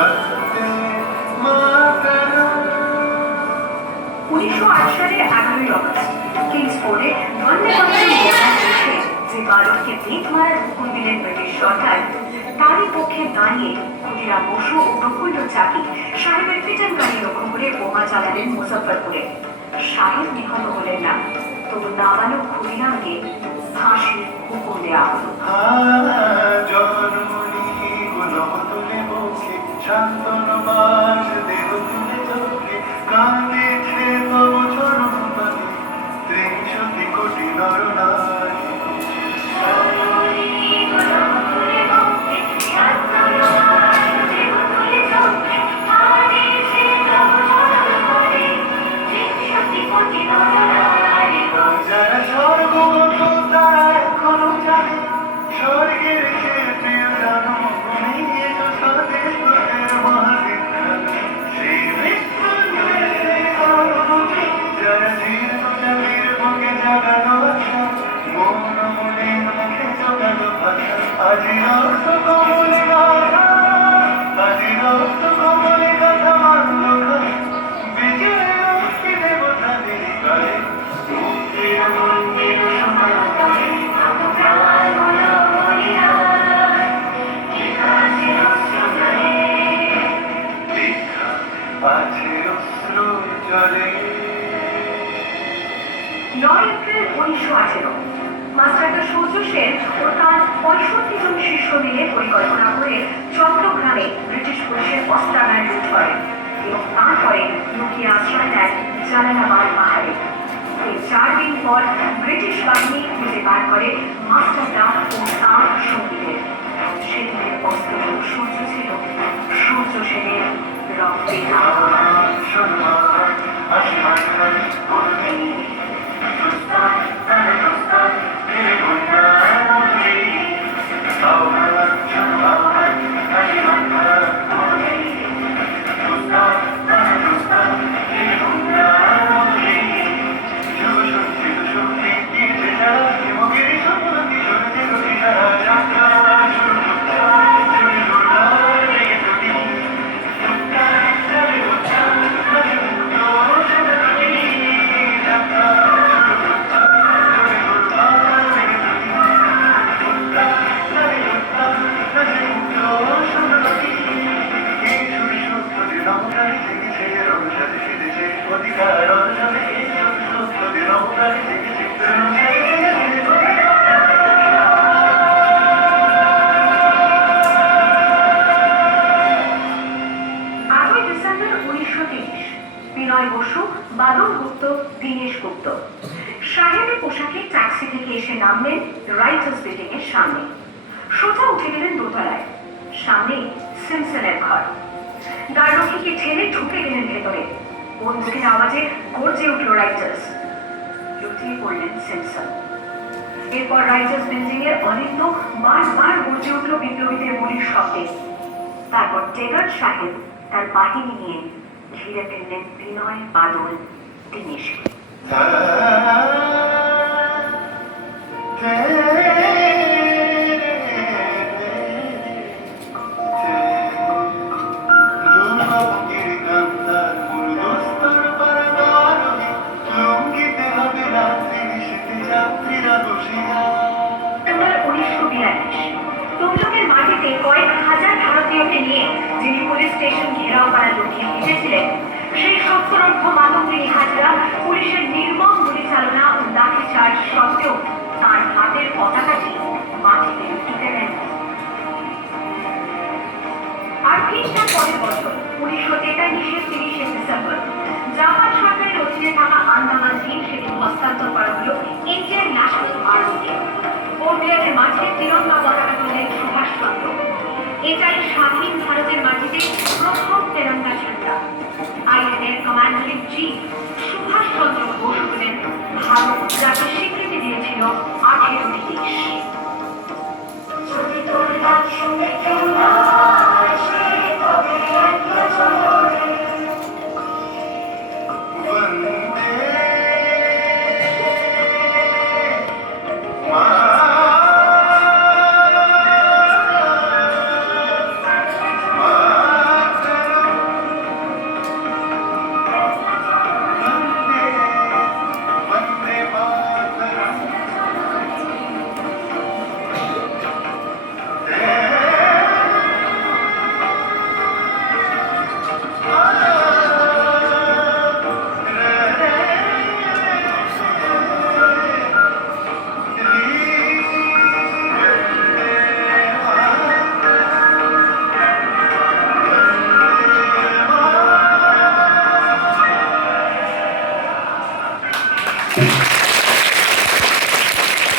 1908 সালের 11ই অগস্ট কিংসফোর্ডে ধন্যে বসে যে বালককে বেত মারার হুকুম দিলেন ব্রিটিশ সরকার, তারই পক্ষে দাঁড়িয়ে ক্ষুদিরাম বসু ও প্রফুল্ল চাকি সাহেবের ফিটান গাড়ি লক্ষ্য করে বোমা চালালেন মুজফ্ফরপুরে। সাহেব নিহত হলেন না, তবু নাবালক ক্ষুদিরামকে ফাঁসির হুকুম দেওয়া হল। এপ্রিল 1918 মাস্টারদা সূর্য সেন ও তার 65 জন শিষ্য মিলে পরিকল্পনা করে চট্টগ্রামে ব্রিটিশ পুলিশের অস্ত্রাগার লুট করেন এবং তারপরে লুকিয়ে আশ্রয় নেন জালালাবাদ পাহাড়ে। এই 4 দিন পর ব্রিটিশ বাহিনী খুঁজে বার করে মাস্টারদা ও তার সঙ্গীদের। সেদিনের অস্ত্র সূর্য ছিল সূর্য সেনের রক্তে বাদল গুপ্ত, দীনেশ গুপ্ত সাহেবের পোশাকে ট্যাক্সি থেকে এসে নামলেন রাইটার্স বিল্ডিং এর সামনে। সোজা উঠে গেলেন দোতলায়। সামনে সিমসনের ঘর। দ্বাররক্ষীকে ঠেলে ঢুকে গেলেন ভেতরে। বন্দুকের আওয়াজে গর্জে উঠল রাইটার্স। লুটিয়ে পড়লেন সিমসন। এরপর রাইটার্স বিল্ডিং এর অনেক লোক বারবার গর্জে উঠল বিপ্লবীদের গুলির শব্দে। তারপর টেগার্ড সাহেব তার বাহিনী নিয়ে ঘিরে ফেললেন বিনয়, বাদল, দীনেশ। তমলুকের মাটিতে কয়েক হাজার ভারতীয়কে নিয়ে যিনি পুলিশ স্টেশন ঘেরাও করা লক্ষ্যে এসেছিলেন, সেই সত্তরক্ষ মাতঙ্গিনী হাজরা পুলিশের নির্মম গুলি চালনা ও লাঠি চার্জ সত্ত্বেও তার হাতের পতাকাটি মাটিতে টুকে দেন। আর ঠিক তার পরের বছর 1943-এর 30শে ডিসেম্বর জাপান সরকারের অধীনে থাকা আন্দামান দ্বীপ সেতু হস্তান্তর করা হল ইন্ডিয়ান ন্যাশনাল আর্মিকে। কোর্টইয়ার্ডের মাঝে তিরঙ্গা পতাকা তুললেন সুভাষচন্দ্র। এটাই স্বাধীন ভারতের মাটিতে প্রথম তেরঙ্গা ঝান্ডা। আইএনএর commander in chief Subhashchandra Bose হলেন ভারত যাকে স্বীকৃতি দিয়েছিল 18টি দেশ। করছে